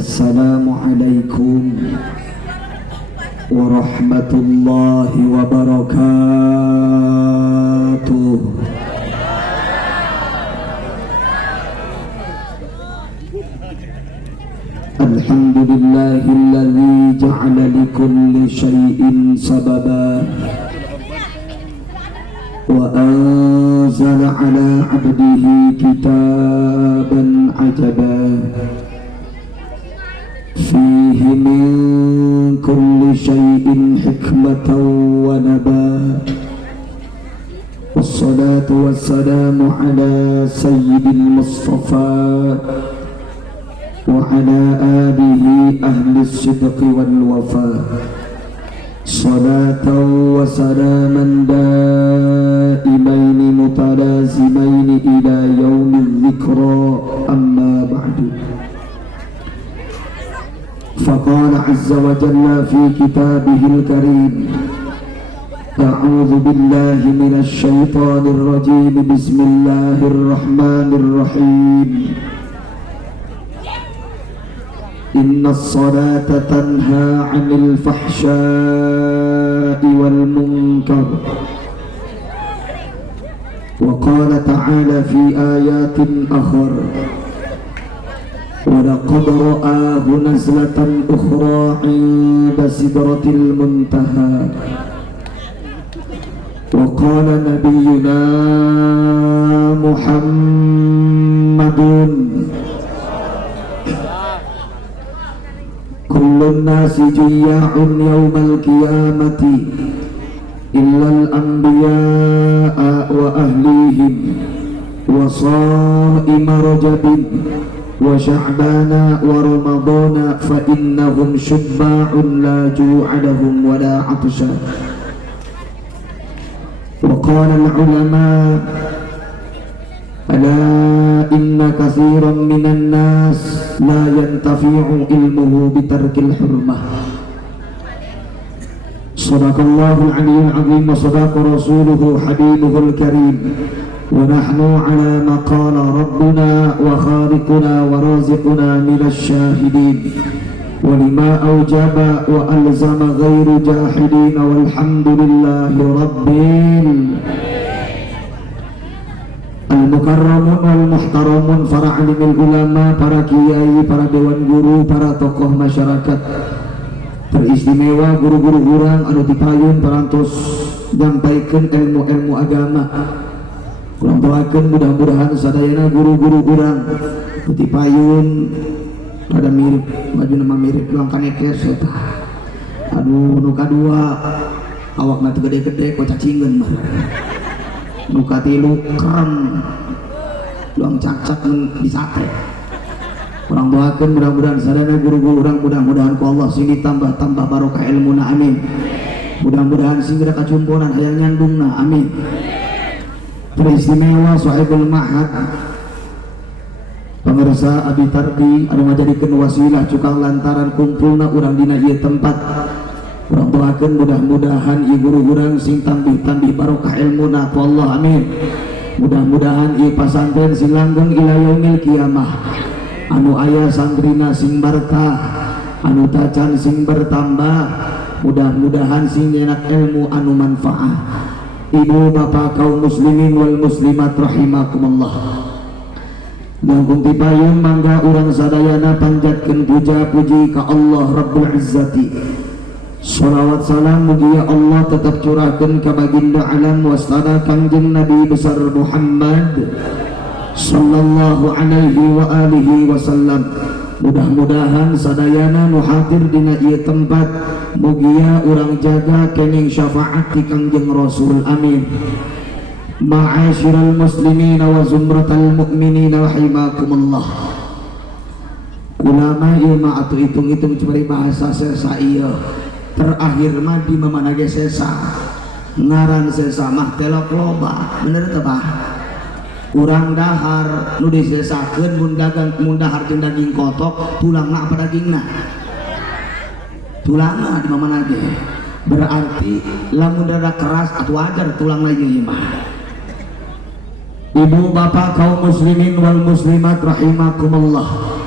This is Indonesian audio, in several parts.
Assalamualaikum warahmatullahi wabarakatuh. Alhamdulillahilladzi ja'ala likulli syai'in sababa wa anzala ala 'abdihi kitaban 'ajaba fihi min kulli syai'in hikmatan wa naba. Wassalatu wassalamu ala sayyidil mustafa wa ala alihi ahli sidqi wal wafa. Salatan wa salaman daimaini mutalazimaini ila yaumil dzikra, amma ba'du. فقال عز وجل في كتابه الكريم: أعوذ بالله من الشيطان الرجيم، بسم الله الرحمن الرحيم. إن الصلاة تنهى عن الفحشاء والمنكر. وقال تعالى في آيات أخر: وَلَقَدْ رَآهُ نَزْلَةً أُخْرَى عِندَ سِدْرَةِ الْمُنْتَهَى. وقال نبينا محمد: كل الناس جياع يوم القيامة إلا الأنبياء وأهليهم وصائم رجب وشعبان ورمضان فإنهم شباع لا جوع لهم ولا عطش. وقال العلماء: ألا إن كثيرا من الناس لا ينتفع علمه بترك الحرمة. صدق الله العلي العظيم وصدق رسوله حبيبه الكريم. ونحن على ما قال ربنا وخالقنا ورازقنا من الشاهدين ولما أوجب وألزم غير جاحدين والحمد لله رب المكرمون والmuhtaramun, para alimul ulama, para kiai, para dewan guru, para tokoh masyarakat teristimewa, guru-guru urang anu dipayun parantos nyampaikeun ilmu-ilmu agama. Kurang doakeun mudah-mudahan sadayana guru-guru urang putih payun rada mirip, baju nama mirip doang kanekes eta. Aduh, nu kadua awakna teu gede-gede kocacingeun mah. Nu katilu kerem doang cak-cak disate. Kurang doakeun mudah-mudahan sadayana guru-guru urang mudah-mudahan ku Allah sing ditambah-tambah barokah ilmuna, amin. Mudah-mudahan sing geura kacumponan hayang nyandungna, amin. Teristimewa sahibul ma'had pemirsa Abi Tarbi anu ngajadikeun wasilah cukang lantaran kumpulna urang dina ieu tempat. Urang doakeun mudah-mudahan ieu guru urang sing tambih-tambih barokah ilmuna ku Allah, amin. Mudah-mudahan ieu pasantren sing langgeng ila yaumil kiamah, anu aya santrina sing barkah, anu tacan sing bertambah, mudah-mudahan sing nyenak ilmu anu manfaat. Ibu bapak kaum muslimin wal muslimat rahimakumullah. Langkung tipayun mangga urang sadayana panjatkeun puja-puji ka Allah Rabbul Izzati. Shalawat salam mugi Allah tetap curahkeun ka baginda alam waspada Kangjeng Nabi besar Muhammad sallallahu alaihi wa alihi wasallam. Mudah-mudahan sadayana nu hadir dina ieu tempat mugia urang jaga kenging syafaat ti Kangjeng Rasul, amin. Ma'asyiral muslimin wa zumratal mu'minin rahimakumullah. Ulama ieu mah atuh hitung-hitung cumari bahasa sesa ieu terakhir mah di mamana ge sesa ngaran sesa mah telok loba, bener teu Pak? Urang dahar nu disesakeun mun dagang mun dahar jeung daging kotok tulangna apa dagingna? Tulangna di mamana ge. Berarti lamun dada keras atuh wajar tulangna ieu mah. Ibu bapak kaum muslimin wal muslimat rahimakumullah.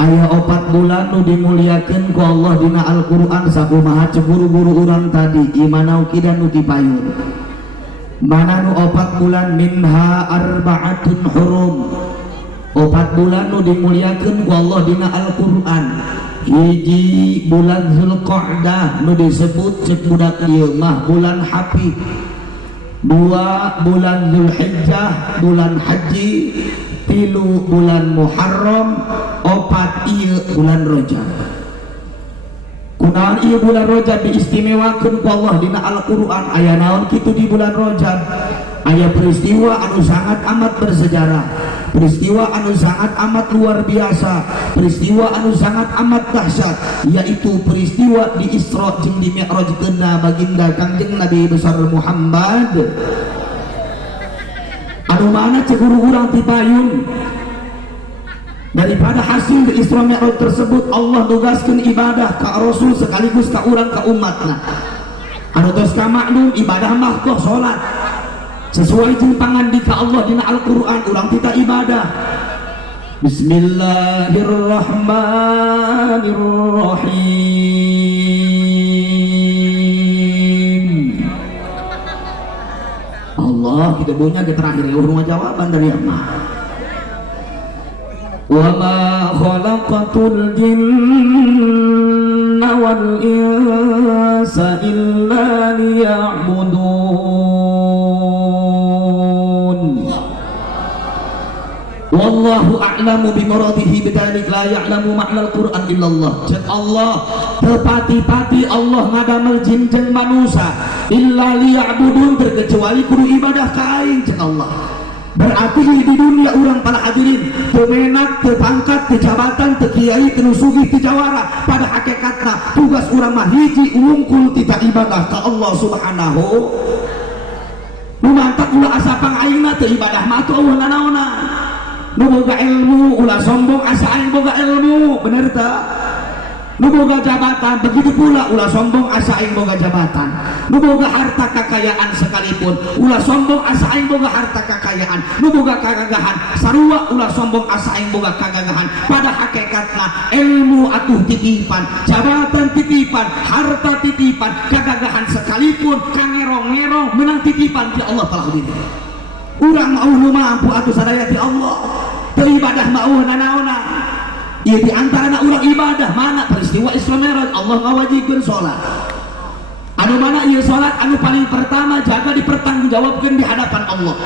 aya 4 bulan nu dimuliakeun ku Allah dina Al-Qur'an sakumaha ceburu-buru urang tadi imanau kidan nu dipayun mana nu 4 bulan minha arba'atun hurum 4 bulan nu dimuliakeun ku Allah dina Al-Qur'an hiji bulan Zulqa'dah nu disebut cek budak ieu mah bulan hafi 2 bulan Zulhijjah bulan haji 3 bulan Muharram 4 ieu bulan Rajab kunaon ieu bulan Rajab diistimewakeun ku Allah dina Al-Qur'an aya naon kitu di bulan Rajab aya peristiwa anu sangat amat bersejarah peristiwa anu sangat amat luar biasa peristiwa anu sangat amat dahsyat yaitu peristiwa di Isra jeung di Mi'rajkeunna baginda Kangjeng Nabi besar Muhammad anu mana ceguru urang tipayun daripada hasil di Isra Mi'raj tersebut Allah tugaskeun ibadah ka Rasul sekaligus ka urang ka umatna anu tos ka maklum ibadah mah toh salat sesuai jeung pangandika Allah dina Al-Qur'an urang kita ibadah Bismillahirrahmanirrahim Allah kita punya ke terakhir urang jawaban dari Allah wa ma khalaqatul jinna wal insa illa liya'budun wallahu a'lamu bimuradihi bidzalik la ya'lamu ma'nal Qur'an illallah cek Allah tepati-pati Allah ngadamel jin jeung manusia illa liya'budun terkecuali kudu ibadah ka aing cek Allah berarti di dunia orang para hadirin pemenak, tepangkat, tejabatan, tekiai, tenusugih, tejawara pada hakikatnya tugas orang mah hiji wungkul tidak ibadah ke Allah subhanahu nu mantap ulah asa pangaingna teu ibadah mah atuh Allah nanaonna nu boga ilmu ulah sombong asa aing boga ilmu bener teu nu boga jabatan begitu pula ulah sombong asa aing boga jabatan nu boga harta kekayaan sekalipun ulah sombong asa aing boga harta kekayaan nu boga kagagahan sarua ulah sombong asa aing boga kagagahan pada hakikatna ilmu atuh titipan jabatan titipan harta titipan kagagahan sekalipun kangerong-ngerong menang titipan ti Allah taala hadirin urang mau nu mampu atuh sadaya ti Allah teu ibadah mauh nanaonna ieu di antara urang ibadah mana peristiwa Isra Mi'raj Allah ngawajibkeun salat anu mana ieu salat anu paling pertama jaga dipertanggungjawabkeun di hadapan Allah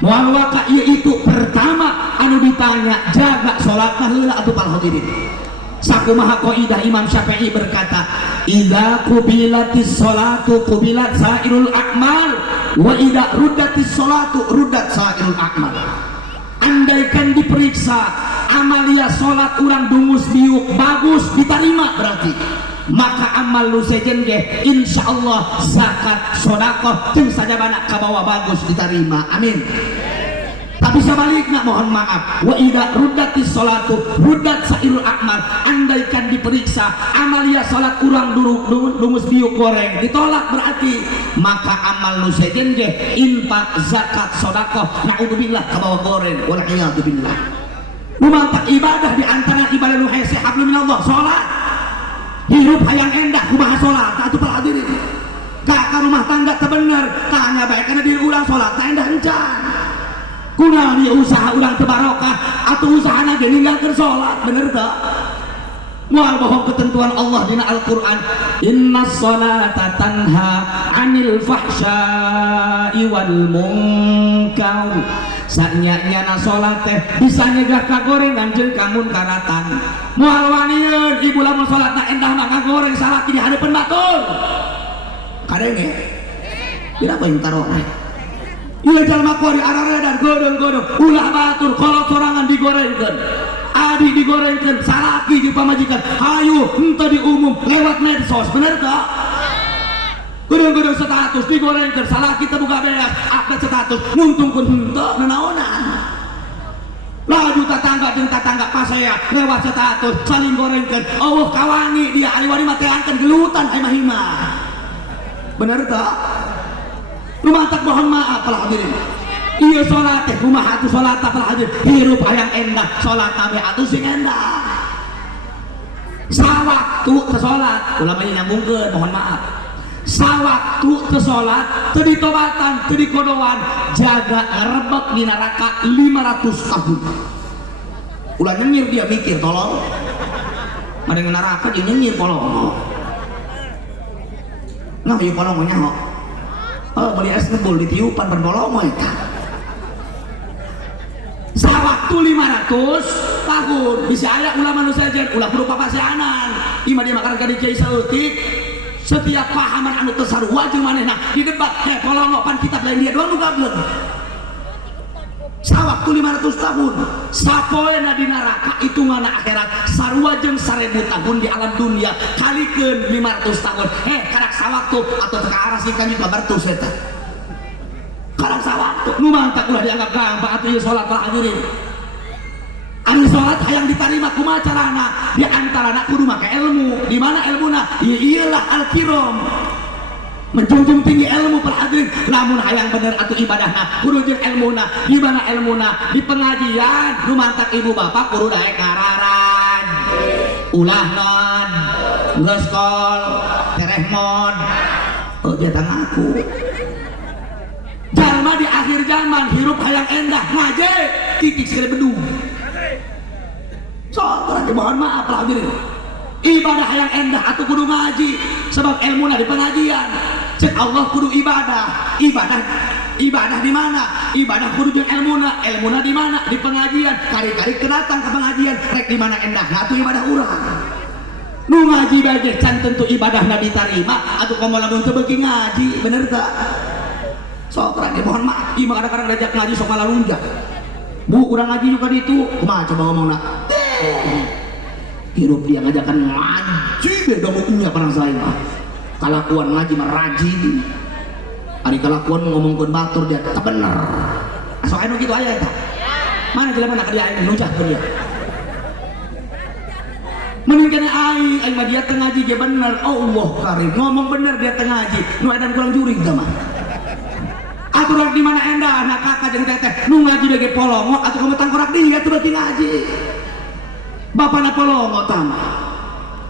moal waka ieu itu pertama anu ditanya jaga salatna heula atuh para hadirin sakumaha qaidah Imam Syafi'i berkata idza qubilatis salatu qubilat sairul a'mal wa idza ruddatis salatu ruddat sairul a'mal andaikan diperiksa amalia sholat urang dungus biuk bagus diterima berarti maka amal lu sejen ge insyaallah zakat sedekah jeung sajabana kabawa bagus diterima amin tapi sebaliknya mohon maaf wa idza ruddatis sholatu ruddat sairul a'mal andaikan diperiksa amalia sholat urang dungus biuk goreng ditolak berarti maka amal lu sejen ge infak zakat sedekah naudzubillah kabawa goreng wal iyad billah mantap ibadah di antara ibadah nu hese hablum minallah salat hirup hayang endah kumaha salat atuh para hadirin ka rumah tangga teu bener tanya bae kana diri urang salat teh endah encan kunaon ieu usaha urang teu barokah atuh usahana ge ninggalkeun salat bener teu moal bohong ketentuan Allah dina Al-Qur'an innas salata tanha 'anil fahsya'i wal munkar sanya-nyana sholat teh bisa nyegah kagorengan jeung kamunkaratan moal wanieun ibu lamun sholatna endah mah kagoreng salat di hadeupeun batur kadenge tidak poin taroah ieu jalma kuari araredan godong-godong ulah batur kolot sorangan digorengkeun adi digorengkeun salaki di pamajikan hayu henteu diumum lewat medsos bener teu gudung-gudung status digorengkeun salah kita buka beas ada status nguntungkeun henteu nanaonan laju tetangga jeung tetangga pasea lewat status saling gorengkeun eueuh kawani dia ari wani mah teh angkeun gelutan ai mahima bener teu lu mantap mohon maaf para hadirin ieu salat teh kumaha atuh salat para hadirin hirup hayang endah salat teh atuh sing endah sawaktu teu salat ulama nyambungkeun mohon maaf sawaktu teu salat teu ditobatan teu dikodoan jaga ngarebek di neraka 500 tahun ulah nyengir dia mikir tolong made neraka jeung nyengir polong nah ieu polong nyaho beli es ngebul ditiupan berbolong eta sawaktu 500 tahun bisa aya ulah manusia jen ulah kudu papasianan ima dia makan ka dicai saeutik setiap pahaman anu teu sarua jeung manehna didebat polong pan kitab lain dia doang nu gableung sawaktu 500 tahun sapoena di neraka hitungan akhirat sarua jeung 1000 tahun di alam dunia kalikeun 500 tahun kadak sawaktu atau teka arah sih kan juga bertus eta kadak sawaktu nu mantap ulah dianggap gampang atuh ieu salat lah hadirin anu salat hayang diterima kumaha carana di antarana kudu make ilmu di mana ilmuna iyalah al-kiram menjunjung tinggi ilmu para hadirin lamun hayang bener atuh ibadahna kudu jeung ilmuna di mana ilmuna di pengajian nu mantap ibu bapak kudu daek ngararan ulah non geus kol terehmon dia tangaku jalma di akhir zaman hirup hayang endah ngaje titik segede bedung so berarti mohon maaf lah hadirin ibadah yang endah atau kudu ngaji sebab ilmu di pengajian cek Allah kudu ibadah di mana ibadah kudu jeung ilmuna di mana di pengajian kari-kari kedatang ke pengajian rek di mana endah atuh ibadah urang nu ngaji bae can tentu ibadahna ditarima atuh komo lamun teu beuki ngaji bener teu sok rade mohon maaf ieu mah kadang-kadang diajak ngaji sok malah lunjak bu urang ngaji juga ditu kumaha coba ngomongna hirup dia ngajakan ngaji beda bukunya parang saya mah kalakuan ngaji mah rajin ari kalakuan ngomongkeun batur dia teu bener sok anu kitu aya eta mana jelema nak dia nujah ke dia mending kana aing mah dia teu ngaji ge bener Allah karim ngomong bener dia teu ngaji nu edan kurang jurig tah mah aturan di mana endah anak kakak jeung teteh nu ngaji ge polongok atuh kamu tangkorak dia teu beuki ngaji bapana polongo tama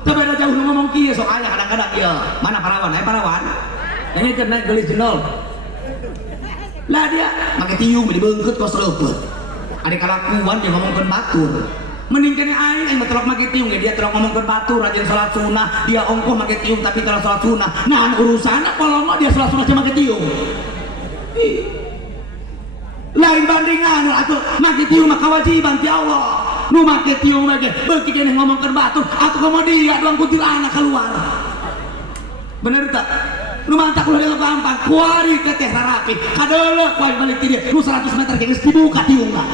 teu beda jauh ngomong kieu sok aya kadang-kadang ieu mana parawan parawan ini teh naik gelis jendol lah dia make tiung dibeungkeut kos reupet ari kalakuan dia ngomongkeun batur mending kene aing mah telok make tiung dia telok ngomongkeun batur rajin salat sunah dia ongkoh make tiung tapi telok salat sunah nah urusanna polongo dia salat sunah cuma make tiung lain bandingan atuh make tiung mah kewajiban ti Allah nu make tiung lagi beuki keneh ngomongkeun batur atuh komo dia doang kuntilanak keluar bener tak nu mantap ulah dia gampang kuari ke teh rapi kadeuleuh kuari balik ti dia nu 100 meter geus dibuka tiungna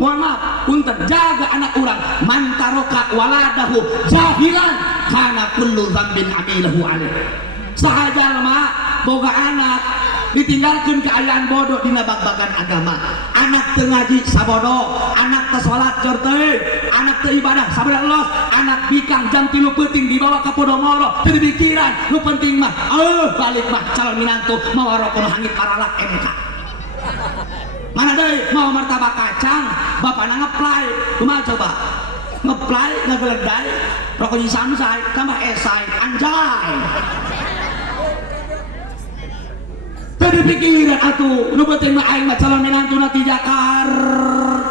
mohon maaf punten jaga anak urang mantaroka waladahu jahilan kana kullu dzambin amilahu alaih sahaja mah boga anak ditinggalkan keayaan bodoh dina bag-bagan agama anak teu ngaji sabodo anak teu salat keur teuing anak teu ibadah sabada Allah anak bikang jam 3 peuting dibawa ka Podomoro teu dipikiran nu penting mah balik mah calon minantu mau rokok hangit paralak MK mana deui mau martabak kacang bapana ngeplay kumaha coba ngeplay ngageledai rokok di samsai tambah esai anjay teu dipikiran atuh nu penting mah aing mah calon menantuna ti Jakarta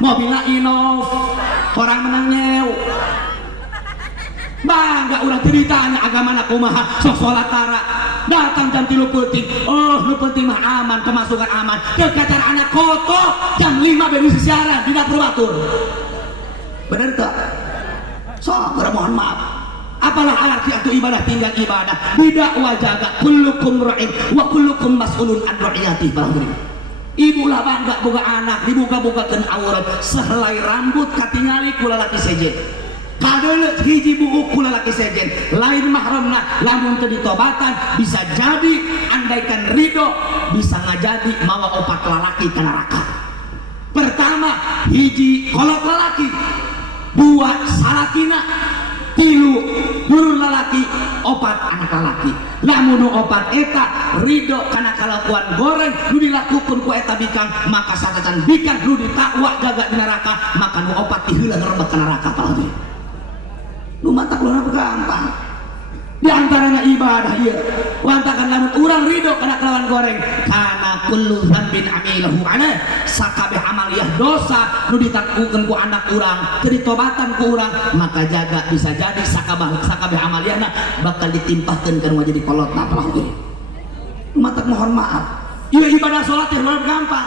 mobilna Innov orang menang nyeu bangga urang teu ditanya agamana kumaha sok salat tara datang jam 3 peuting nu penting mah aman kemasukan aman teu kacara anak koto jam 5 beres siaran di dapur batur bener teu sok mohon maaf apalah arti atau ibadah tinggal ibadah tidak wajaga kullukum ra'in wa kullukum mas'ulun an ra'iyati barangkali ibu lah bangga boga anak dibuka-bukakeun aurat sehelai rambut katingali ku lalaki sejen kadeuleuh hiji buuk ku lalaki sejen lain mahramna lamun teu ditobatan bisa jadi andaikan ridho bisa ngajadi mawa opat lalaki ka neraka pertama hiji kolot lalaki dua salakina tilu guru lalaki opat anak lalaki lamun opat eta ridho kana kalakuan goreng nu dilakukeun ku eta bikang maka satacan bikang nu ditakwa jaga di neraka maka nu opat diheula ngerebek ka neraka palagi nu mata keluar gampang di antaranya ibadah ieu wantakan lamun urang ridho kana kelawan goreng kana kullu dzambin amilahu ana sakabeh amaliyah dosa nu ditakukeun ku anak urang teu ditobatan ku urang maka jaga bisa jadi sakabeh amaliyahna bakal ditimpahkeun kana jadi kolotna palah geuning mata mohon maaf ieu ibadah salat teh gampang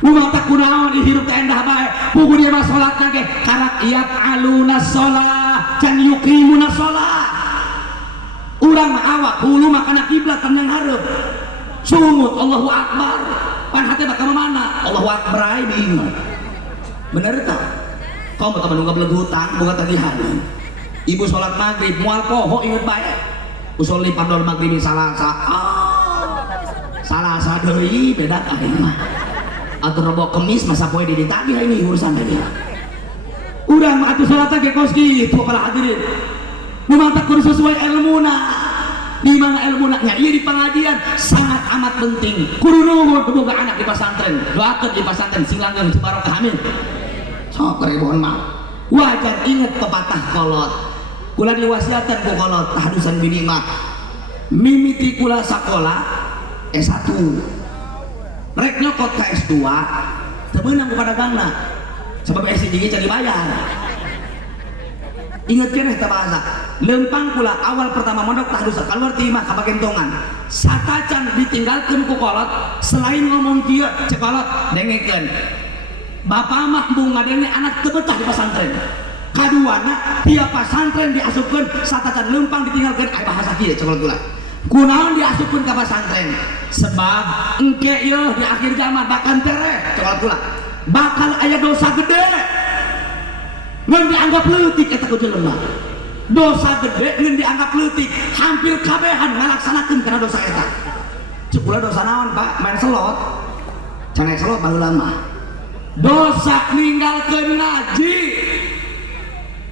nu mata kunaon dihirup teh endah bae pugu dia mah salatna ge karak yaf'aluna shalah can yuqimuna shalah urang mah awak hulu mah kana kiblat tenang hareup sungut Allahu Akbar pan hate bakal mana Allahu Akbar ae diingat bener tah kamu teman nu gabeleg hutang boga tagihan ibu salat maghrib moal poho inget bae usul li padol maghrib salasa salasa deui beda tah mah atur rebo kemis masa poe ditagih ini urusan dia urang mah atuh salat ge kos kitu para hadirin mata kudu sesuai ilmuna di mana ilmuna nya ieu di pengajian sangat amat penting kudu nuhun boga anak di pesantren doakeun di pesantren sing langgeng barokah amin sok mohon maaf wajar inget pepatah kolot kula diwasiatan ku kolot tahadusan bini mah mimiti kula sakola S1 rek nyokot ka S2 teu meunang ku padagangna sebab S3 ge can dibayar inget keneh teh bahasa lempang pula awal pertama mondok tahdusa keluar timah ka pagentongan satacan ditinggalkeun ku kolot selain ngomong kieu cek kolot dengekeun bapa mah embung ngadenge anak teu betah di pesantren kaduana tiap pesantren diasupkeun satacan lempang ditinggalkeun aya bahasa kieu cek kolot ulah kunaon diasupkeun ka pesantren sebab engke ieu di akhir zaman bakal tereh cek kolot ulah bakal aya dosa gede ngan dianggap leutik eta ku jelema dosa gede ngan dianggap leutik hampir kabehan ngalaksanakeun kana dosa eta ceuk ulah dosa naon Pak main selot cenah selot baheula mah dosa ninggalkeun ngaji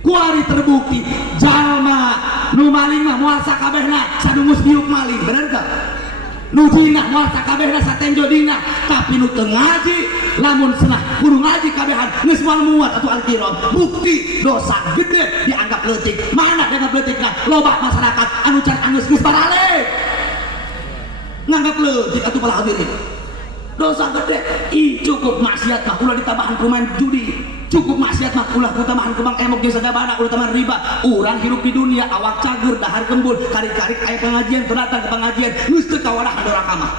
kuari terbukti jalma nu maling mah moal sakabehna sadungus diuk maling bener teu nu dina moal sakabehna satenjo dina tapi nu teu ngaji lamun cenah kudu ngaji kabehan geus moal muat atuh alkiram bukti dosa gede dianggap leutik mana dianggap leutikna loba masyarakat anu can angeus geus barale nganggap leutik atuh palah hadirin dosa gede cukup maksiat mah ulah ditambahan ku main judi cukup maksiat mah ulah kutambahan ku bang emok jeung sagabana ulah tambahan riba urang hirup di dunia awak cager dahar kembul karik-karik aya pengajian teu datang ke pengajian geus teu kawadahan doraka mah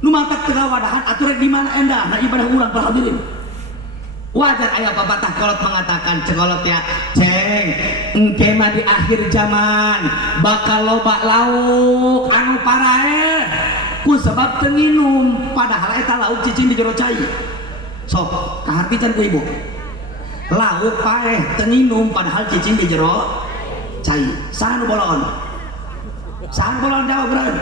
nu mantap teu kawadahan atuh rek di mana endahna ibadah urang para hadirin wajar aya pepatah kolot mengatakan cekolot ya ceng engke mah di akhir zaman bakal loba lauk anu parae ku sebab teu nginum padahal eta lauk cicing di jero cai sok kaharpican ku ibu lauk paeh teu nginum padahal cicing di jero cai saha nu bolon jawab beurang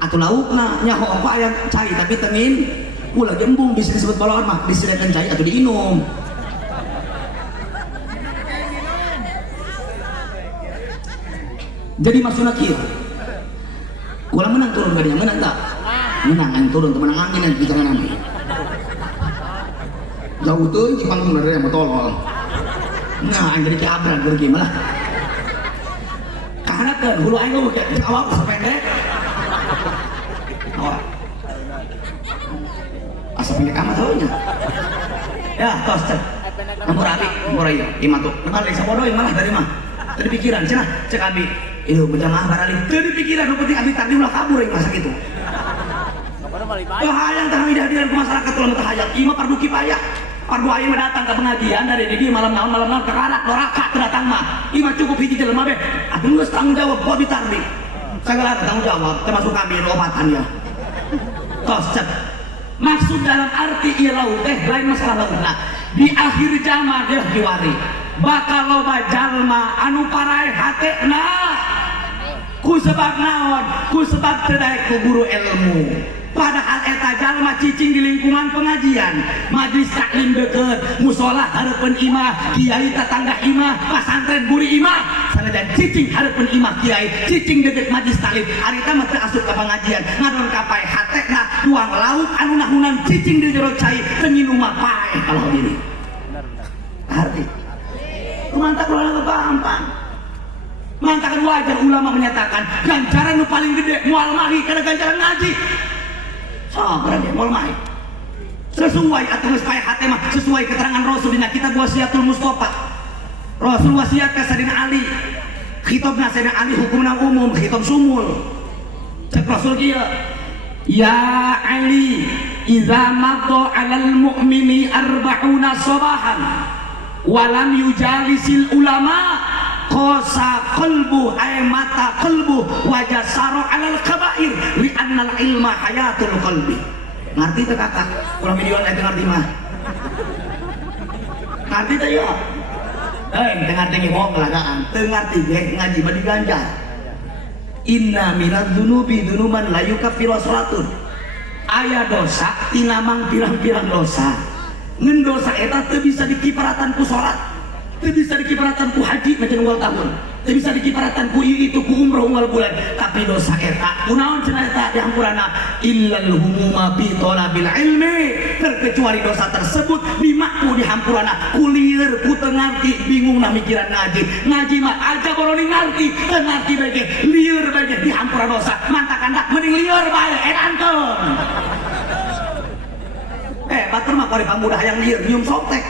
atuh laukna nya hongko aya cai tapi teu nginum ulah gembung bisa disebut bolon mah disediakeun cai atuh diinum jadi maksudna kieu kula menang turun gadinya menang tak menang angin turun temenang angin yang bicara nanti jauh tuh di panggung dari yang tolol nah anjir ke abran pergi malah karena kan hulu aing lu kayak awak sependek awak asa pendek amat tahunya ya tos cek nomor abi nomor ayo imatu kembali sabodoh yang malah dari mah tadi pikiran cenah cek abi itu berjamaah barali tadi pikiran nu penting abi tadi ulah kabur yang masa gitu hayang tah hadiran ke masyarakat kalau teu hayang ieu mah fardu kifayah fardu aing datang ke pengajian dari di malam naon kakarak doraka teu datang mah ieu mah cukup hiji jelema be atuh geus tanggung jawab buat ditarbi sagala tanggung jawab termasuk kami obatan ya tos cek maksud dalam arti ieu laut teh lain masalah lautna di akhir zaman deh kiwari bakal loba jalma anu parae hatena ku sebab naon ku sebab teu daek ku guru ilmu padahal eta jalma cicing di lingkungan pengajian majlis taklim deukeut musola hareupeun imah kiai tetangga imah pasantren buri imah sanajan cicing hareupeun imah kiai cicing deukeut majlis taklim ari eta mah teu asup ka pengajian ngadon ka pae hatekna tuang lauk anu nahunan cicing di jero cai teu nginum mah pae kalau diri arti mantap ulama gampang. Mantakan wajar ulama menyatakan ganjaran nu paling gede moal mahi karena ganjaran ngaji. Sabar dia moal mahi. Sesuai atau supaya hati mah sesuai keterangan Rasul dina kitab Wasiatul Mustafa. Rasul wasiat ka Sayyidina Ali. Khitabna Sayyidina Ali hukumna umum, khitab sumul. Cek Rasul kieu. Ya Ali, idza madha 'alal mu'mini arba'una sabahan wa lam yujalisil ulama qasa qalbu ay mata qalbu wa jasara 'alal kaba'ir li annal ilma hayatul qalbi. Ngerti teh kakak? Ulah video eta ngerti mah. Ngerti teh ya? Teu ngerti ge bohong lagaan. Teu ngerti ge ngaji mah diganjar. Inna minadz dzunubi dzunuban la yukaffiru salatun. Aya dosa tinamang pirang-pirang dosa. Ngeun dosa eta teu bisa dikiparatan ku salat. Teu bisa dikiparatan ku haji macam unggal tahun. Teu bisa dikiparatan ku itu ku umroh unggal bulan. Tapi dosa eta kunaon cenah eta dihampurana illal humuma bi talabil ilmi. Terkecuali dosa tersebut dimakmu dihampurana kulieur ku teu ngarti bingung na mikiran ngaji. Ngaji mah aja boroni ngarti, teu ngarti bage lieur bage dihampura dosa. Mantakandak mending lieur bae edankeun. Batur mah kori pamudah yang lieur nyium sotek.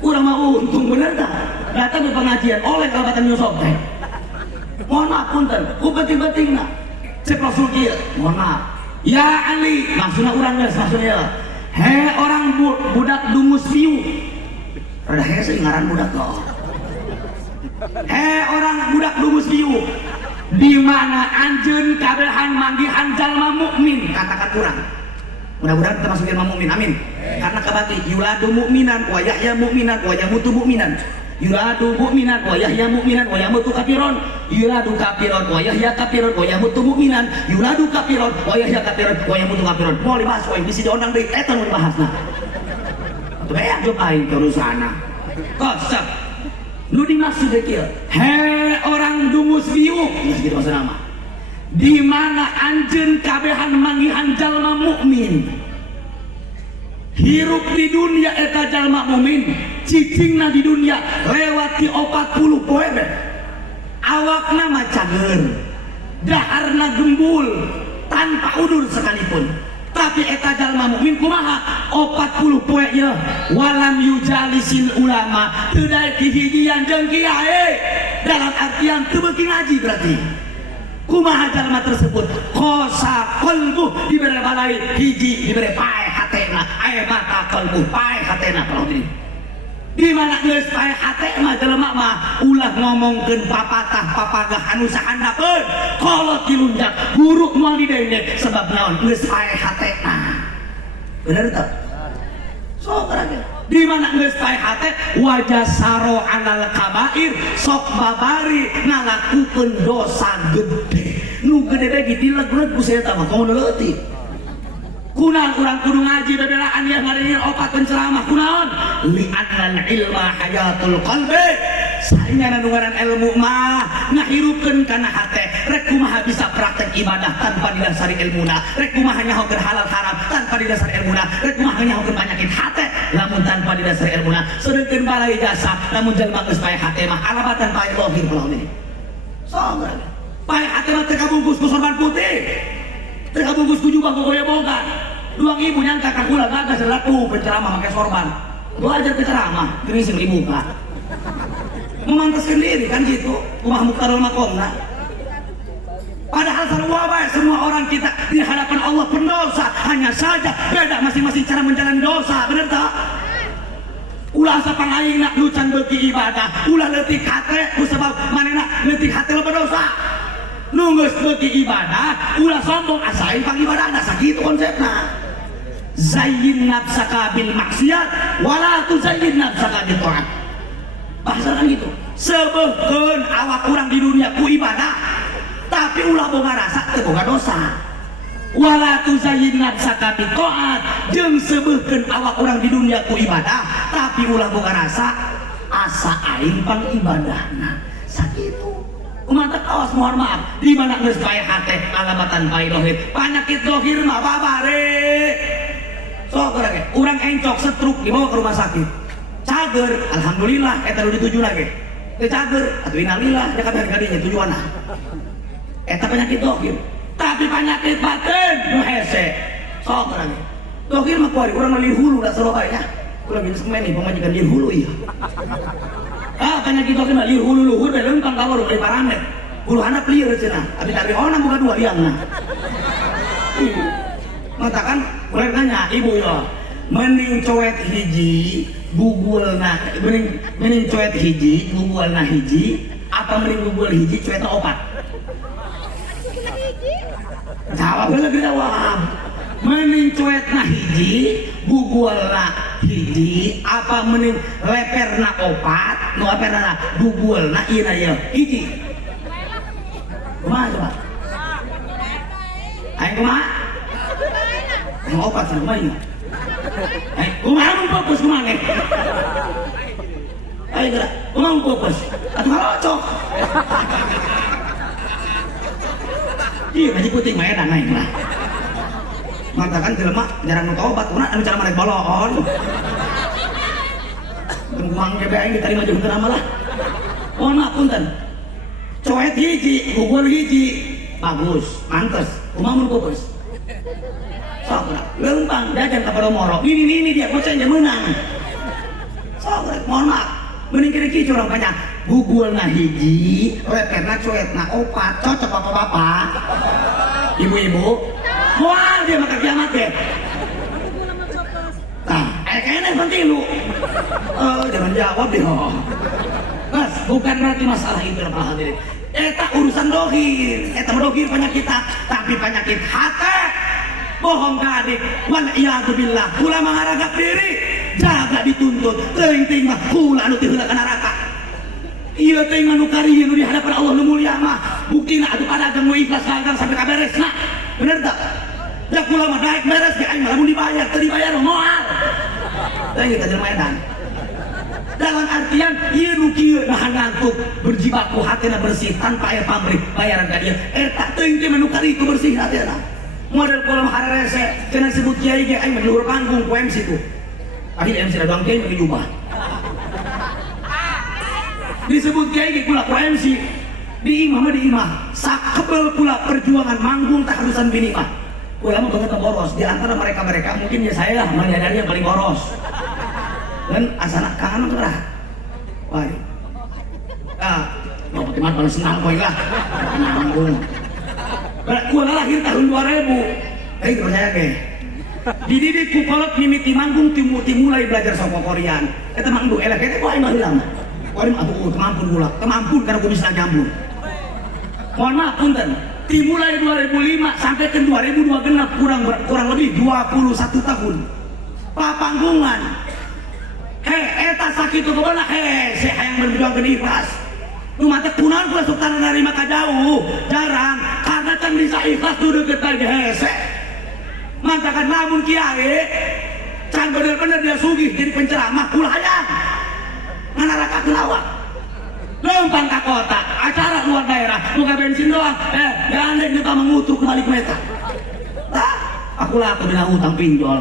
Urang mah untung bener dah. Datang ke pengajian oleh kalebatan nyium sotek. Mohon maaf punten, ku penting-pentingna. Cek Rasul kieu, mohon maaf. Ya Ali, maksudna urang geus maksudnya. He orang budak dungus piu. Rada hese ngaran budak kok. He orang budak dungus piu. Di mana anjeun kabehan manggihan jalma mukmin, katakan urang. Mudah-mudahan kita masuk ilmu mukmin, amin. Karena kabati yuladu mukminan wa yahya mukminan wa yamutu mukminan. Yuladu mukminan wa yahya mukminan wa yamutu kafiron. Yuladu kafiron wa yahya kafiron wa yamutu mukminan. Yuladu kafiron wa yahya kafiron wa yamutu kafiron. Mau dibahas poin bisi diondang deui eta nu dibahasna. Atuh aya jog aing ke rusana. Kosep. Nu dimaksud kieu, he orang dungus biu, geus kitu maksudna mah. Di mana anjeun kabehan manggihan jalma mukmin hirup di dunia eta jalma mukmin cicingna di dunia lewati 40 poe awakna mah cager daharna gembul tanpa udur sekalipun tapi eta jalma mukmin kumaha 40 poe ye walam yujalisil ulama teu daek hijian jeung kiai dalam artian teu beuki ngaji berarti kumaha jalma tersebut kosa kolbu diberi balai hiji diberi pae hatena ae mata kolbu pae hatena kalau ini di mana geus pae hatena jelema mah ulah ngomongkeun papatah papagah anu sahandapeun kolot dilunjak buruk moal didengdek sebab naon geus pae hatena bener teu sok karage di mana geus pae hate wajah saro alal kabair sok babari ngalakukeun dosa gede nu gede lagi dileg-leg ku saya tama komo leutik kunaon urang kudu ngaji bebelaan ya ngadengeun opat penceramah kunaon li annal ilma hayatul qalbi saingana nu ngaran ilmu mah ngahirupkeun kana hate rek kumaha bisa praktek ibadah tanpa didasari ilmuna rek kumaha nyahokeun halal haram tanpa didasari ilmuna rek kumaha nyahokeun banyakin hate lamun tanpa didasari ilmuna sedengkeun balai jasa lamun jalma geus pae hate mah alabatan pae lohir lawan ini soalnya pae hate mah teu kabungkus ku sorban putih teu kabungkus ku jubah gogoya boga luang ibu nyangka kakula gagas laku penceramah pakai sorban belajar penceramah geuning di muka memantaskan diri kan gitu kumah muktarul makomna padahal sarua bae semua orang kita di hadapan Allah pendosa hanya saja beda masing-masing cara menjalani dosa bener tak ulah sapangayeuna nu can beuki ibadah ulah leutik hate ku sebab manehna leutik hate loba dosa nu geus beuki ibadah ulah sombong asain pang ibadahna sakitu konsepna zayyin nafsaka bil maksiat wala tuzayyin nafsaka bil taat bahasa gitu sebeukeun awak urang di dunia ku ibadah tapi ulah boga rasa teu boga dosa wala tuzayyin nafsaka bil taat jeung sebeukeun awak urang di dunia ku ibadah tapi ulah boga rasa asa aing pang ibadahna sakitu umantak awas mohon maaf di mana geus bae hate alabatan bae dohir panyakit dohir mah babare sok urang encok setruk dibawa ke rumah sakit cager alhamdulillah eta nu dituju lagi teu cager atuh innalillah da kabeh kadinya tujuanna eta penyakit dohir tapi penyakit batin nu hese sok lagi dohir mah kuari urang leuwih hulu da Surabaya urang geus semen pamajikan lieur hulu ieu penyakit dohir mah lieur hulu luhur da leumpang ka warung dari paramet hulu handap lieur cenah abi tari ona buka dua liangna matakan urang nanya ibu yo mending coet hiji gugulna mending coet hiji gugulna hiji apa mending gugul hiji coetna opat jawab heula jawab mending coetna hiji gugulna hiji apa mending leperna opat nu leperna gugulna ieu ya hiji kumaha coba aing kumaha yang opat sama ieu kumaha mun fokus kumaha ge ayo gerak kumaha mun fokus atuh ngalocok iya ngaji puting mah edan naik lah matakan jelema jarang nu obat urang anu cara maneh bolon gembang ge bae diterima jeung teu lah mohon maaf punten coet hiji gugul hiji bagus mantes kumaha mun fokus sok leumpang jajan ka Podomoro ini dia goceng dia menang sok mohon maaf mending kieu urang banyak gugulna hiji leperna coetna opat cocok bapak-bapak ibu-ibu moal dia maka kiamat deh nah kayaknya penting lu jangan jawab deh mas bukan berarti masalah itu apa hadirin eta urusan dohir eta dohir penyakit tapi penyakit hati bohong ka adik wal iyadu billah kula mangaragap diri jaga dituntut teuing-teuing mah kula anu teu heula ka neraka ieu teh anu kari nu di hadapan Allah nu mulia mah buktina atuh padagang nu ikhlas gagal sampai ka beresna bener tak da kula mah daek beres ge aing mah lamun dibayar teu dibayar moal teh kita jelema edan dalam artian ieu nu kieu nahan ngantuk berjibaku hatena bersih tanpa aya pamrih bayaran ka dieu eta teuing teh nu kari ku bersih hatena model kolam hararese cenah sebut kiai ge aing mah di luhur panggung ku MC tuh tadi MC da doang kiai pakai jubah disebut kiai ge kula ku MC di imah sakebel pula perjuangan manggung tak harusan bini mah kula mah banget boros di antara mereka mungkin ya saya lah menyadari yang paling boros dan asana kangen kerah wah mau pakai mana paling senang koi lah manggung kula lahir tahun 2000 percaya ke dididik ku kolot mimiti manggung mulai belajar soko Korean eta manggung elek eta kok aing mah hilang Warim atuh kemampun karena gue bisa nyambung. Mohon maaf punten, dimulai 2005 sampai ke 2026 kurang lebih 21 tahun. Papanggungan. Eta sakit itu kemana? Saya yang berjuang ke ikhlas. Lu mata kunaon kula sok tanah dari maka jauh, jarang. Karena kan bisa ikhlas tuh deket lagi hese. Mantakan lamun kiai, can bener-bener dia sugih jadi penceramah kula hayang. Nganaraka kelawak. Lempang ke kota, acara luar daerah, buka bensin doang. Gandeng kita mengutuk kembali ke meta. Tak, aku laku dengan utang pinjol.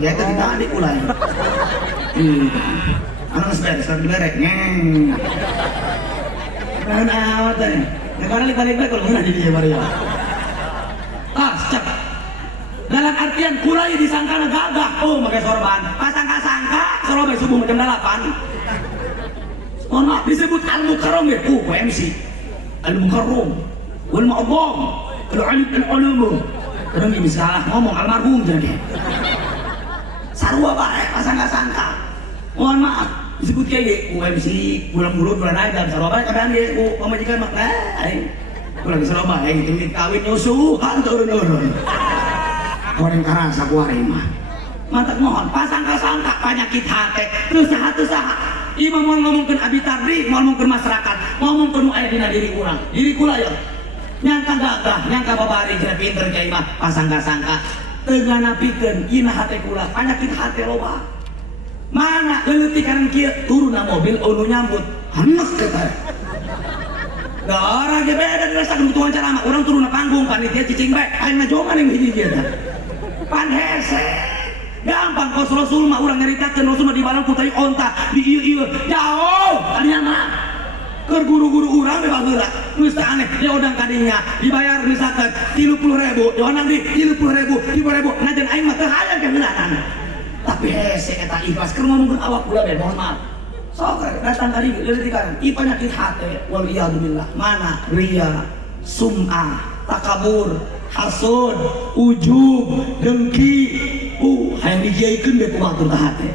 Dia tadi tadi kulai. Anak seberes, sekarang diberek. Jangan awat deh. Negara balik-balik kalau nggak jadi Maria. Cek. Dalam artian kulai disangka gagah. Oh, pakai sorban. Pasangka-sangka, Surabaya subuh jam 8. Mohon maaf, disebut Al-Mukarram ya. MC. Al-Mukarram. Wal Ma'adham. Al-Alim Al-Ulum. Kadang ini salah ngomong almarhum jadi. Sarua baik, pasangka-sangka. Mohon maaf, disebut kayak MC, bulan mulut, bulan aja, Surabaya kadang dia, pemajikan makna. Bulan Surabaya, ini kawin nyusuhan turun-turun. Orang keras aku mah. Mantap mohon, pasangka-sangka penyakit hati, tusaha-tusaha. Imam mau ngomongkan Abi Tardi, mau ngomongkan masyarakat, mau ngomongkan ayat diri kurang, diri kula ya. Nyangka gagah, nyangka babari jadi pinter kayak mah, pasangka-sangka. Tengah napikeun, ina hati kula, penyakit hati loba. Mana leutik kanan kieu turun na mobil, unu nyambut, hanek kita. Da orang ge beda dirasakeun kebutuhan ceramah, urang turun na panggung, panitia cicing bae, aing ngajongan yang hiji dia. Pan hese gampang kos Rasul mah urang nyaritakeun Rasul mah di balang kutai onta di ieu jauh adinya mah keur guru-guru urang we baheula geus teh aneh dia odang kadinya dibayar misalkan 30.000 diondang di 30.000 najan aing mah teu hayang keunaan tapi hese eta ikhlas keur ngomongkeun awak kula be mohon maaf sok datang kali leulitikan ieu penyakit hate wal iyadzubillah mana riya sum'ah takabur hasud ujub dengki hayang digiaikeun be kumaha teu hate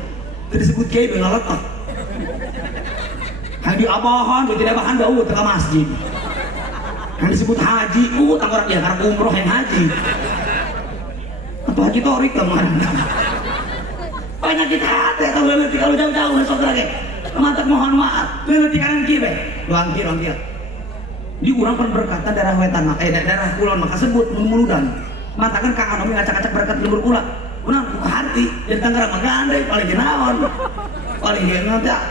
teu disebut kiai be ngaletak hayang diabahan be tidak bahan daud teu ka masjid hayang disebut haji tanggorak dia karena umroh hayang haji atau haji torik kemarin penyakit hati atau lelaki kalau jauh-jauh besok lagi mantap mohon maaf lelaki kanan kiri doang kiri di urang pun berkata darah wetan darah kulon maka sebut muludan mantakan kang anomi ngacak-ngacak berkat lembur kula urang buka hati jadi Tangerang mah gandeng paling genaon paling genaon teh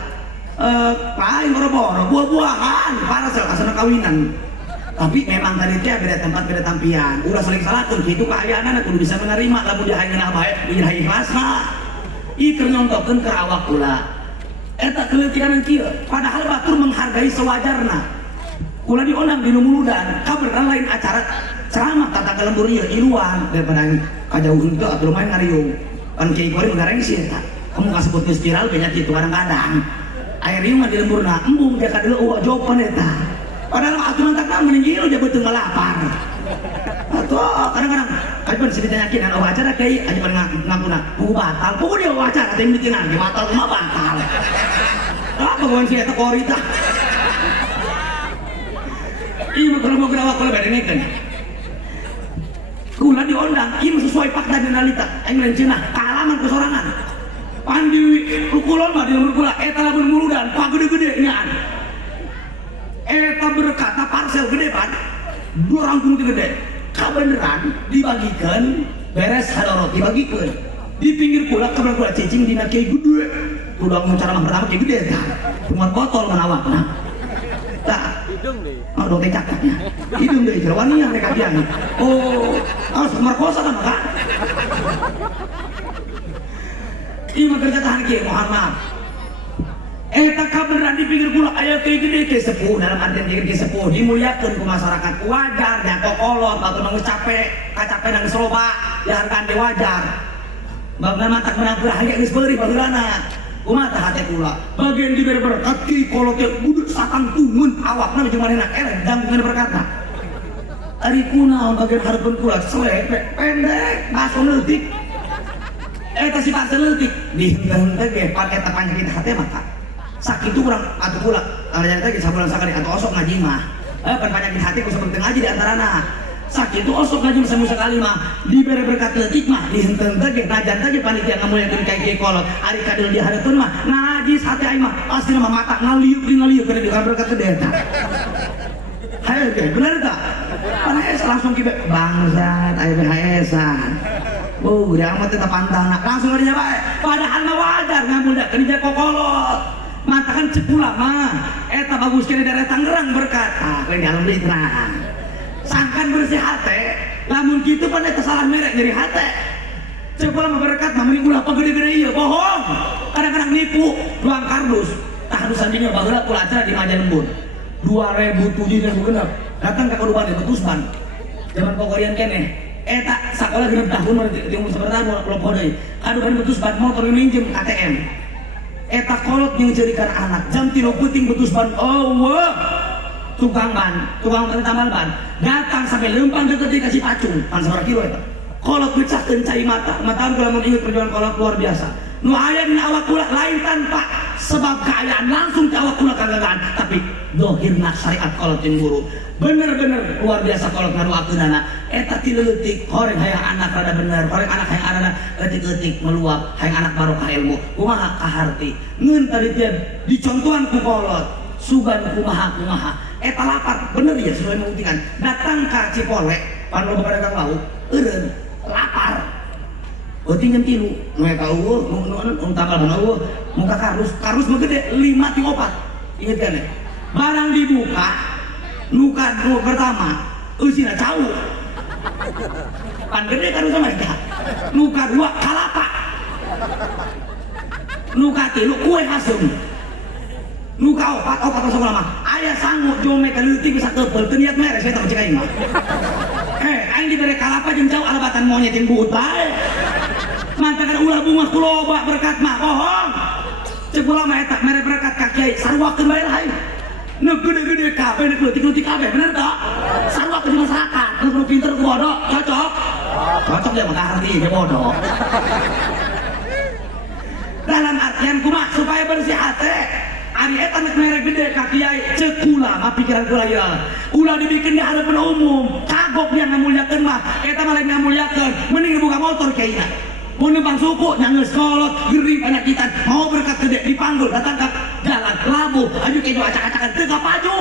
paling boro-boro buah-buahan parasel asana kawinan tapi memang tadi teh beda tempat beda tampian ulah saling salahkeun kitu kahayaanna kudu bisa menerima lamun dia hayeuna bae dia ikhlasna itu nyontokeun ke awak kula eta keletiran kieu padahal batur menghargai sewajarna kula diundang di numuludan kaberan lain acara ceramah tata kelembur ieu iluan daripada kajauhan itu atuh lumayan ngariung kan kiai goreng gareng sih eta kamu kasebut geus viral banyak kitu kadang-kadang aya riung di lemburna embung dia kadeu eueuh jawaban eta padahal atuh mantakna mending ieu dia beuteung lapar atuh kadang-kadang ajeun sini tanyakeun anu acara kiai ajeun ngangkuna buku batal buku dia wawancara teh mikinan ge batal mah batal apa geuan si eta korita ieu mah kalau gerawak kula berengekeun kula diundang ieu sesuai fakta dan realita aing lain cenah kaalaman kesorangan pandi kulon mah di umur kula eta lamun muludan pagede-gede nyaan eta berkata parsel gede pan dua rangkung gede kabeneran dibagikan beres hadorot dibagikan di pinggir kula kabeneran kula cicing dina kiai gede udah cara pertama kiai gede tah muat botol manawakna tah hidung deh oh dong cakapnya hidung deh jerwani yang mereka biang harus merkosa kan maka ini mah kerja tahan kiai mohon maaf eta kabeneran di pinggir kula aya kiai gede kiai sepuh dalam artian kiai sepuh dimuliakeun ku masyarakat wajar nya kokolot atau nangis capek kacape nangis loba dihargaan di wajar bagna matak menang hanya geus beuri baheulana kumaha tah hate kula bagian diberi berkat kiai kolot teh budut sakang tungun awakna jeung manehna eleh jangkeun berkatna ari kunaon bagian hareupeun kula selek pendek baso leutik eta sifat leutik dihenteu ge pan eta penyakit hate mah sakit itu kurang atau pula ternyata kita sabulan sakali atau osok ngaji mah kan penyakit hati ku seperti ngaji di antarana sakit itu osok ngaji sama sekali mah diberi berkat leutik mah dihenteu teh najan teh panitia ngamuliakeun ka kiai kolot ari kadul di hareupeun mah najis hati aing mah pasti mah mata ngaliuk kada di berkat teh eta hayo ge bener tah panes langsung kibe bangsat aya BHS-an udah amat tetap pantang langsung dia bae padahal mah wajar ngamuliakeun dia kokolot matakan cepula mah eta bagus kene daerah Tangerang berkata lain dalam litra sangkan bersih hate lamun kitu pan eta salah merek jadi hate cepula mah berkat mah mending ulah pagede-gede ieu bohong kadang-kadang nipu doang kardus tah hadusan dina baheula kula acara di Maja Lembur 2007 genep datang ka Kaduban di Betusban zaman pokorian keneh eta sakola genep tahun di umur sabarana lopo deui Kaduban Betusban motor minjem ATM eta kolot yang jadikan anak jam 3 puting Betusban tukang tambal ban datang sampai lempang deket dikasih pacung pan seberapa kilo eta kolot pecahkeun cai mata kula mun inget perjuangan kolot luar biasa nu aya dina awak kula lain tanpa sebab keayaan langsung ke awak kula kagagaan tapi dohirna syariat kolot yang guru bener-bener luar biasa kolot ngaduakeunana eta ti leutik horeng hayang anak rada bener horeng anak hayang rada leutik-leutik meluap hayang anak barokah ilmu kumaha kaharti ngeun tadi teh dicontohan ku kolot sugan kumaha eta lapar bener ya sesuai membuktikan datang ka Cipole pan loba pedagang lauk eureun lapar tinggal tilu mereka tambal ban muka karus mah gede 5 ti 4 inget kan ya barang dibuka luka pertama usina jauh pan gede karus sama eta luka 2 kalapa Nu katilu kue hasem. Nu kaopat sekolah mah. Aya sanggup jome ka leutik bisa keupel teu niat mere saya teh cek aing mah. Aing dibere kalapa jeung jauh alabatan monyet jeung buut bae. Mantakan ulah bunga kuloba berkat mah bohong. Cek ulah mah eta mere berkat ka kiai sarwakeun bae lah aing. Nu gede-gede kabeh nu leutik-leutik kabeh bener tah? Sarwakeun di masyarakat, nu pinter ku bodoh, cocok. Cocok dia mah arti dia bodoh. Dalam artian kumaha supaya bersih hati. Ari eta nek mere gede ka kiai ceuk kula mah pikiran kula ieu. Ulah dibikin di hadapan umum, kagok dia ngamulyakeun mah. Eta mah lain ngamulyakeun, mending buka motor kiaina. Mun numpang suku nyangeus kolot, geuring penyakitan, mau berkat gede dipanggul datang ka jalan labu, aju kejo acak-acakan teu kapaju.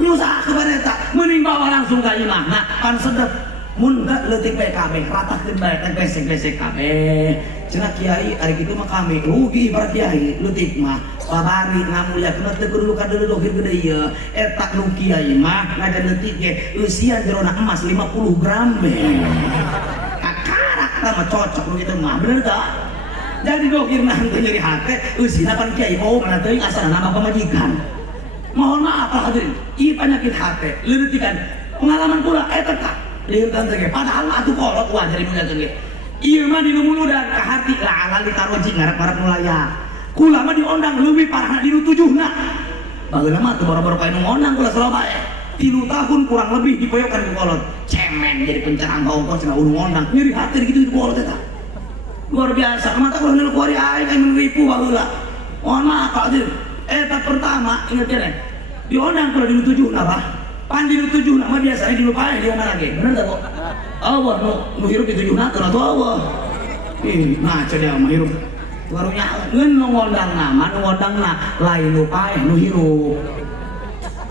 Nyusaha kepada eta, mending bawa langsung ka imah. Nah, pan sedep. Mun da leutik bae kabeh, ratakeun bae teh besek-besek kabeh. Cenah kiai ari kitu mah kami rugi ibarat kiai leutik mah babari ngamulyakeun teu kudu kadeureuk gede ieu. Eta nu kiai mah ngajar leutik ge eusian jerona emas 50 gram be. Kakarak tah mah cocok nu kitu mah bener tah? Jadi dohirna henteu nyeri hate eusina pan kiai mau kana teuing asalna nama pamajikan. Mohon maaf lah hadirin, ieu penyakit hate leutikan pengalaman kula eta tah lieutan teh padahal atuh kolot wajar nu teh. Ieu mah dinu muludan ka hati lah alali taroji ngarep-ngarep nu layak. Kula mah diondang leuwih parahna dinu tujuhna. Bageuna mah teu boro-boro ka nu ngondang kula Surabaya. 3 tahun kurang lebih dipoyokan ku kolot. Cemen jadi pencerang ongkos cenah ulu ngondang. Nyeri hati gitu di kolot eta. Luar biasa. Mata kula neuleuh ku ari aing ripu bageula. Mohon maaf Pak Dir. Eta pertama inget ya. Diondang kula dinu tujuhna Pak. Pan dinu tujuhna mah biasanya dilupain di mana lagi. Bener tak kok? Allah nu hirup di tujuhna teu atuh Allah. Ih, nah cenah mah hirup. Warunya ngeun nu ngondangna mah nu ngondangna lain nu paeh nu hirup.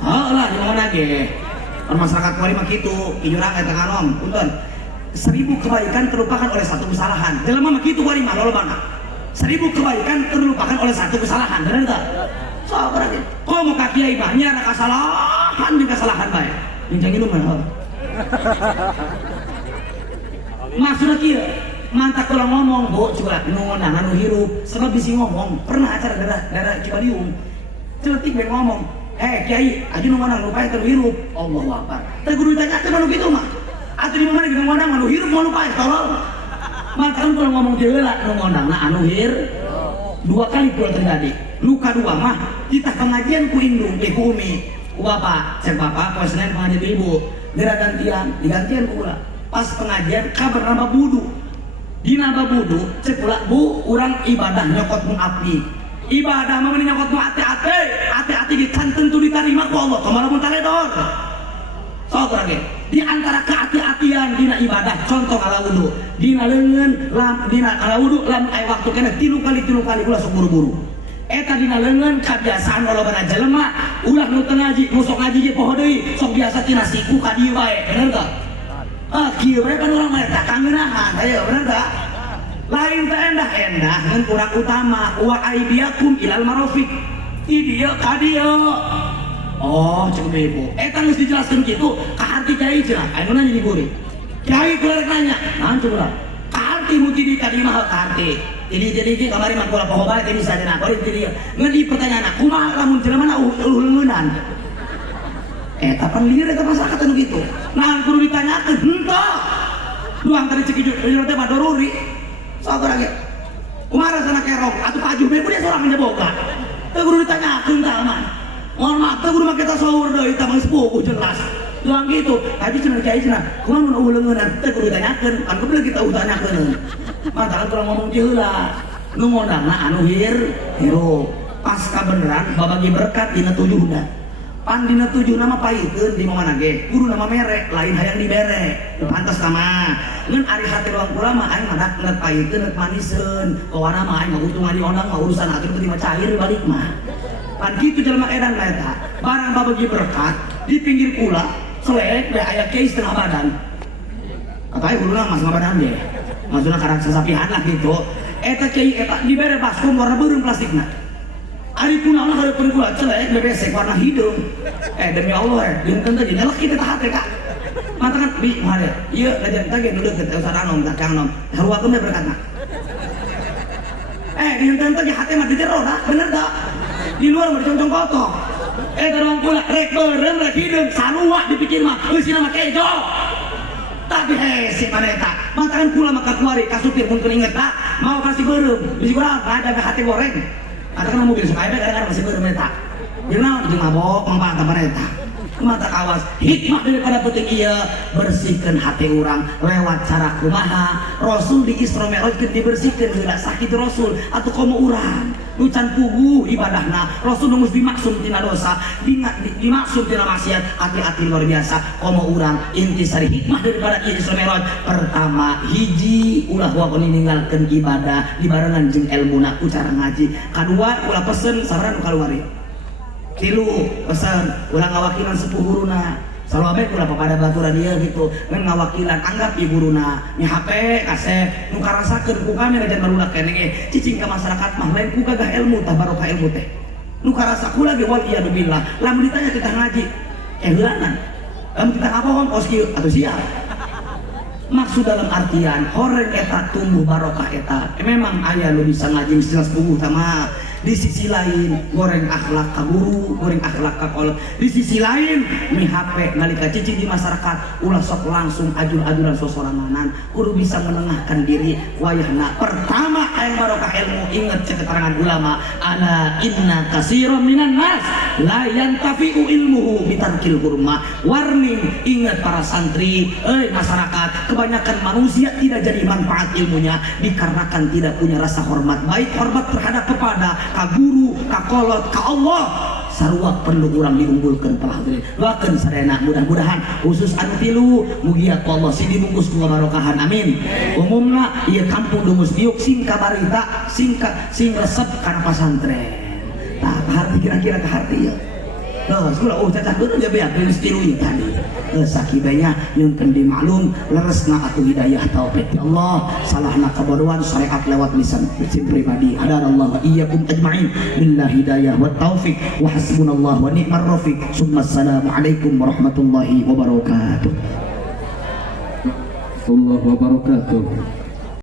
Heulah di mana ge. Masyarakat kuari mah kitu, ijurang eta kanon. Punten. 1000 kebaikan terlupakan oleh 1 kesalahan. Jelema mah kitu kuari mah lolobana. 1000 kebaikan terlupakan oleh 1 kesalahan. Bener tak? Sabar aja. Kok mau ka kiai mah nya kesalahan di kesalahan bae. Jeung itu mah. Maksudna kieu, mantak kula ngomong, Bu, coba nu ngondang anu hirup, sebab bisi ngomong, pernah acara daerah Cibadiung. Ceutik bae ngomong, Kiai, aju nu ngondang lupae teu hirup. Allahu Akbar. Teu kudu ditanyakeun anu kitu mah. Atuh di mana nu ngondang anu hirup mau lupae tolol. Mantak kula ngomong teh heula nu ngondangna anu hirup. 2 kali kula terjadi. Luka 2 mah kita pengajian ku indung ku umi ku bapak cek bapak poe Senin pengajian ibu geura digantian ku ulah pas pengajian kabar nama budu dina budu cek ulah bu urang ibadah nyokot mu abdi ibadah mah mending nyokot mu ate-ate dicanten tu diterima ku Allah kamana mun taledor sok lagi di antara kehati-hatian dina ibadah contoh ala wudu dina leungeun dina ala wudu lamun aya waktu keneh 3 kali ulah sok buru-buru eta dina leungeun kabiasaan lolobana jelema ulah nu teu ngaji nu sok ngaji ge poho deui sok biasa tina siku ka dieu bae bener tah kieu bae kan urang mah eta kangeunahan ayo bener tah lain teh endah ngan kurang utama wa aidiakum ilal marafiq ti dieu ka dieu oh cek ibu eta geus dijelaskeun kitu ka harti kiai cenah anu nanya di guru kiai kula rek nanya naon coba ka harti muti di kadi mah ka harti jadi kamari mah kula poho bae teh bisa cenah bari jadi ngeun di pertanyaan kumaha lamun jelema uleunan eta pan lieur eta masyarakat anu kitu nah kudu ditanyakeun henteu duang tadi cek ieu teh mah doruri sabar ge kumaha rasana kerong atuh pajuh bae dia sorang nyaboga teu kudu ditanyakeun tah mah mohon maaf teu kudu make tasawur deui tah mah sepuh jelas duang gitu tadi cenah kiai cenah kumaha mun uleunan teu kudu ditanyakeun kan kudu kita utanyakeun mantakan kurang ngomong di heula nu ngondangna anu hirup pas kabeneran babagi berkat dina tujuhna pan dina tujuhna mah paikeun di mana ge kudu nama mere lain hayang dibere pantes sama ngeun ari hati ruang kula mah aing mah nek paikeun nek maniseun kawana mah aing mah utung ngadi ondang mah urusan atur teu mah cair balik mah pan kitu jelema edan eta barang babagi berkat di pinggir kula selek bae aya kiai setengah badan atae huluna mas badan ge maksudnya karang sasapihan lah gitu eta kiai eta dibere baskom warna beureum plastikna ari kunaon kada pun kula celek bebesek warna hidung demi Allah dinten teh nyelek kita tah hate ka mantakan bi mare ieu lajan teh ge nu deukeut usah anom tak cangnom haruakeun berkatna di henteu ge hate mah di jero dah, bener dah. Di luar mah dicongcong kotok. Terong pula rek beureum rek hideung sarua dipikir mah eusina mah kejo. Tapi hese maneta, mantangan pula maka kuari kasupir mun inget tak mau kasih beureum, bisi kurang ada hati goreng. Ada kan mobil supaya kadang-kadang masih beureum eta. Jeung jeung mabok mangpaat maneta. Mata kawas hikmah daripada penting iya bersihkan hati orang lewat cara kumaha Rasul di Isra Mi'raj dibersihkan tidak sakit Rasul atau komo orang lucan puguh ibadahna Rasul nunggus dimaksud tina dosa dimaksud tina maksiat hati-hati luar biasa komo orang inti sari hikmah daripada Isra Mi'raj pertama hiji ulah wakon ninggalkeun ibadah dibarengan jeung ilmuna ku cara ngaji kadua ulah pesen saran kaluari tilu pesan ulah ngawakilan sepuh guruna salawabek ulah papada baturan dia gitu ngan ngawakilan anggap di guruna nya HP kasep nu karasakeun ku kami ngajan barudak keneh ge cicing ka masyarakat mah lain ku gagah ilmu tah barokah ilmu teh nu karasa kula ge wal iyadu billah lamun ditanya kita ngaji heulanan lamun kita ngabohong kos kieu atuh siap maksud dalam artian horeng eta tumbuh barokah eta memang aya lu bisa ngaji jelas puguh sama di sisi lain goreng akhlak ka guru goreng akhlak ka kolot di sisi lain mi HP nalika cicing di masyarakat ulah sok langsung ajur-ajuran sosoranganan kudu bisa menengahkan diri wayahna pertama aya barokah ilmu ingat keterangan ulama ana inna katsiran minan nas la yantafi'u ilmuhu bitarkil hurmah warning ingat para santri masyarakat kebanyakan manusia tidak jadi manfaat ilmunya dikarenakan tidak punya rasa hormat baik hormat terhadap kepada ka guru, ka kolot, ka Allah sarua perlu urang diunggulkeun telah hadirin doakeun sarena mudah-mudahan khusus anu tilu mugia ku Allah sing dibungkus ku barokahan amin umumna ieu kampung Dungus Diuk sing kabarita sing resep kana pasantren tah harti kira-kira ka harti ya loh sekolah cacah dulu dia biar pilih tilu ieu tadi sakibanya nyunkeun di maklum leresna atuh hidayah taufik ya Allah salahna kabodohan syariat lewat lisan pribadi hadanallahu iyyakum ajma'in billahi hidayah wa taufik wa hasbunallahu wa ni'mar rafiq summa assalamu alaikum warahmatullahi wabarakatuh warahmatullahi wabarakatuh.